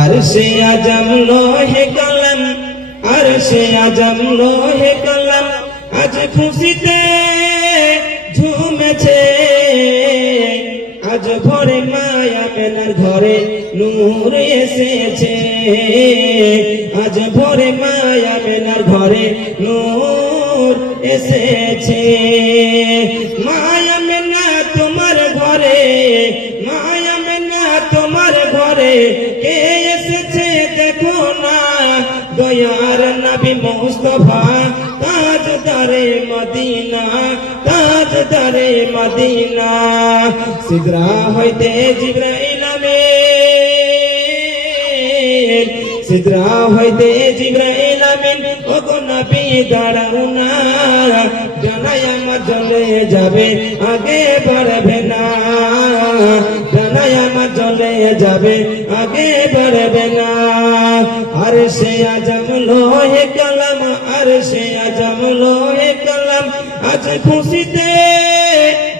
আর সে আজম লোহে কলম আর সে আজম লোহে কলম আজ খুশিতে ঝুমেছে, আজ ভরে মায়া মেলার ঘরে নূর এসেছে। আজ ভরে মায়া মেলার ঘরে নূর এসেছে। মায়া দয়ার নবী মুস্তফা, তাজ দারে মদিনা, তাজ দারে মদিনা। সিদরা হইতে জিব্রাইল আমিন। সিদরা হইতে জিব্রাইল আমিন ও গো নবী দাঁড়াও না। জানাই আমার যাবে, আগে বাড়বে না। জানাই আমার যাবে, আগে বাড়বে না। আর সে আজম লোহে কলম, আর সে আজম লোহে কলম। আজ খুশিতে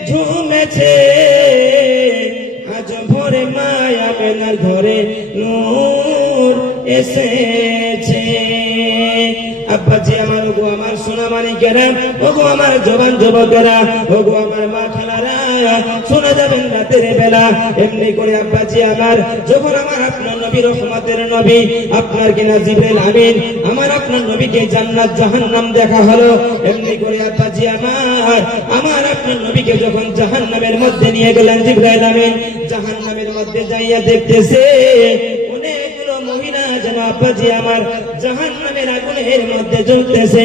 ঝুমেছে, আজ ভোরে মায়া মেলার ঘরে নূর এসেছে। আব্বাজি আমার, ওগো আমার সোনা মানিকেরা ওগো আমার জবান যুবকেরা, ওগো আমার মা খালারা। শোনা যাবেন রাতের বেলা। এমনি করে আব্বাজি আমার, যখন আমার আপনার নবী রহমতের নবী, আপনার কিনা জিবেল আমিন, আমার আপনার নবীকে জান্নাত জাহান্নাম দেখা হলো। এমনি করে আব্বাজি আমার আমার আপনার নবীকে যখন জাহান্নামের মধ্যে নিয়ে গেলেন জিবরাইল আমিন, জাহান্নামের মধ্যে যাইয়া দেখতেছে আব্বাজি আমার জাহান নামের আগুনের মধ্যে জ্বলতেছে।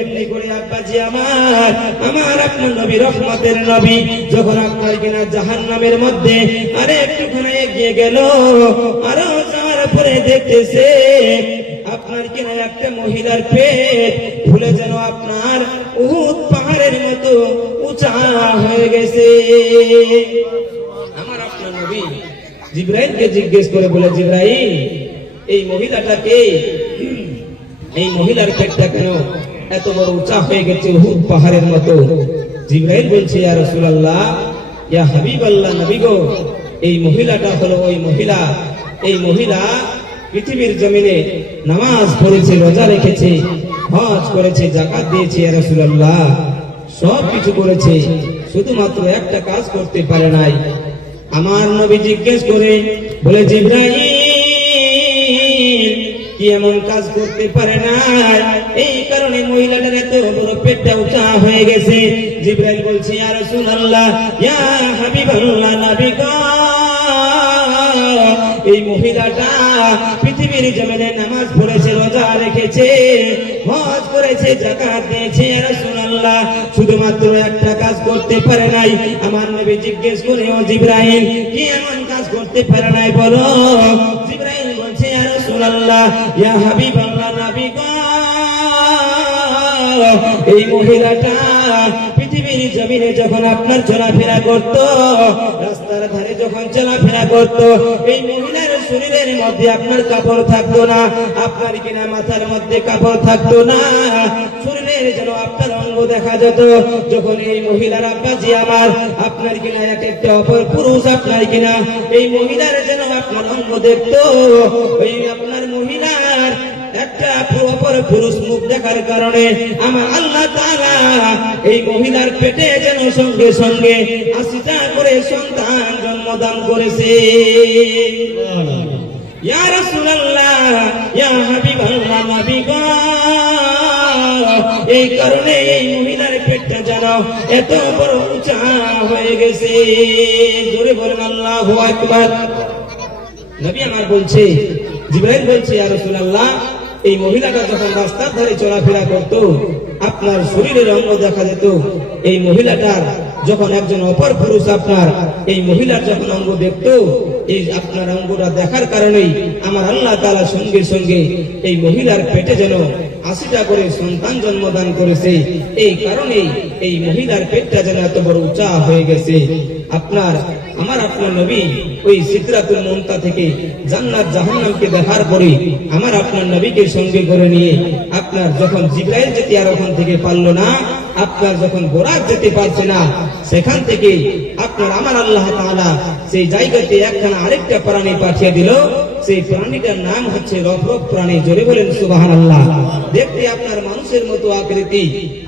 এমনি করে আব্বাজি আমার আমার আপনার নবী রহমতের নবী যখন আপনার কিনা জাহান নামের মধ্যে আরে একটুখানি এগিয়ে গেল, আরও যাওয়ার পরে দেখতেছে আপনার কিনা একটা মহিলার পেট ফুলে যেন আপনার উহুদ পাহাড়ের মতো উঁচা হয়ে গেছে। আমার আপনার নবী জিব্রাইলকে জিজ্ঞেস করে বলে, জিব্রাইল এই মহিলাটাকে, এই মহিলার পেটটা কেন এত বড় উঁচা হয়ে গেছে হুদ পাহাড়ের মতো? জিব্রাইল বলছে, ইয়া রাসূলুল্লাহ, ইয়া হাবিবাল্লাহ নবী গো, এই মহিলাটা হলো ওই মহিলা। এই মহিলা পৃথিবীর জমিনে নামাজ পড়েছে, রোজা রেখেছে, হজ করেছে জাকাত দিয়েছে, ইয়া রাসূলুল্লাহ। সব কিছু করেছে, শুধুমাত্র একটা কাজ করতে পারে নাই। আমার নবী জিজ্ঞেস করে, বলে, জিব্রাইল কি এমন কাজ করতে পারে না? এই কারণে মহিলাটার এত বড় পেটটা উঁচা হয়ে গেছে। জিব্রাইল বলছে, ইয়া রাসূলুল্লাহ, ইয়া হাবিবাল্লাহ নবী এই মহিলাটা পৃথিবীর জমিনে নামাজ পড়েছে, রোজা রেখেছে, হজ করেছে জাকাত দিয়েছে রাসূলুল্লাহ। শুধুমাত্র একটা কাজ করতে পারে নাই। আমার নবী জিজ্ঞেস করে, ও জিব্রাইল, কি এমন কাজ করতে পারে নাই বলো? জিব্রাইল বলছে, ইয়া রাসূলুল্লাহ এই মহিলাটা পৃথিবীর জমিনে যখন আপনার চলাফেরা করত, রাস্তার ধারে যখন চলাফেরা করত, এই মহিলার শরীরের মধ্যে আপনার কাপড় থাকতো না, আপনার কিনা মাথার মধ্যে কাপড় থাকতো না। শরীরের যেন আপনার অঙ্গ দেখা যেত, যখন এই মহিলার আব্বাজি আমার, আপনার কিনা এক একটা অপর পুরুষ আপনার কিনা, এই মহিলার যেন আপনার অঙ্গ দেখতো। ওই আপনার মহিলার একটা পুরুষ মুখ দেখার কারণে আমার আল্লাহ এই মহিলার পেটে যেন সঙ্গে সঙ্গে আশিটা করে সন্তান জন্মদান করেছে। এই কারণে এই মহিলার পেটটা এত বড় উঁচা হয়ে গেছে। জোরে বলেন নবী আমার বলছে, জিব্রাইল বলছে, ইয়া রাসূলুল্লাহ, এই মহিলাটা যখন রাস্তার ধারে চলাফেরা করত, আপনার শরীরের অঙ্গ দেখা যেত। এই মহিলাটার যখন একজন অপর পুরুষ আপনার এই মহিলার যখন অঙ্গ দেখত, এই আপনার অঙ্গটা দেখার কারণেই আমার আল্লাহ তাআলা সঙ্গে সঙ্গে এই মহিলার পেটে যেন আশিটা করে সন্তান জন্মদান করেছে। এই কারণেই এই মহিলার পেটটা যেন এত বড় উঁচা হয়ে গেছে। আপনার, আমার আপনার নবী ওই সিদ্রাতুল মমতা থেকে জান্নাত জাহান্নামকে দেখার পরে আমার আপনার নবীকে সঙ্গে করে নিয়ে আপনার যখন জিব্রাইল যেতে আর ওখান থেকে পারল না আপনার যখন বোরাক যেতে পারছে না, সেখান থেকে আপনার আমার আল্লাহ সেই জায়গাতে একখানা আরেকটা প্রাণী পাঠিয়ে দিল। সেই প্রাণীটার নাম হচ্ছে রফরফ প্রাণী, জোরে বলেন সুবাহান আল্লাহ দেখতে আপনার মানুষের মতো আকৃতি,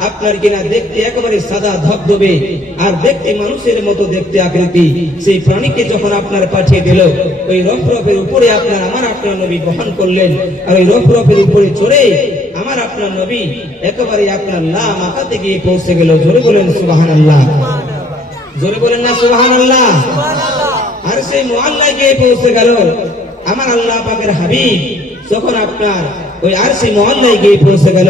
আপনার কিনা দেখতে একেবারে সাদা ধবধবে, আর দেখতে মানুষের মতো দেখতে আকৃতি। সেই প্রাণীকে যখন আপনার পাঠিয়ে দিল, ওই রফরফের উপরে আপনার, আমার আপনার নবী বহন করলেন, আর ওই রফরফের উপরে চড়ে আমার আপনার নবী, একেবারে আপনার নাম আকাতে গিয়ে পৌঁছে গেল। জোরে বলেন সুবাহান আল্লাহ জোরে বলেন না সুবাহান আল্লাহ আর সেই মোয়াল্লায় গিয়ে পৌঁছে গেল। আমার আল্লাহ পাকের হাবিব, যখন আপনার ওই আর সেই মোয়াল্লায় গিয়ে পৌঁছে গেল।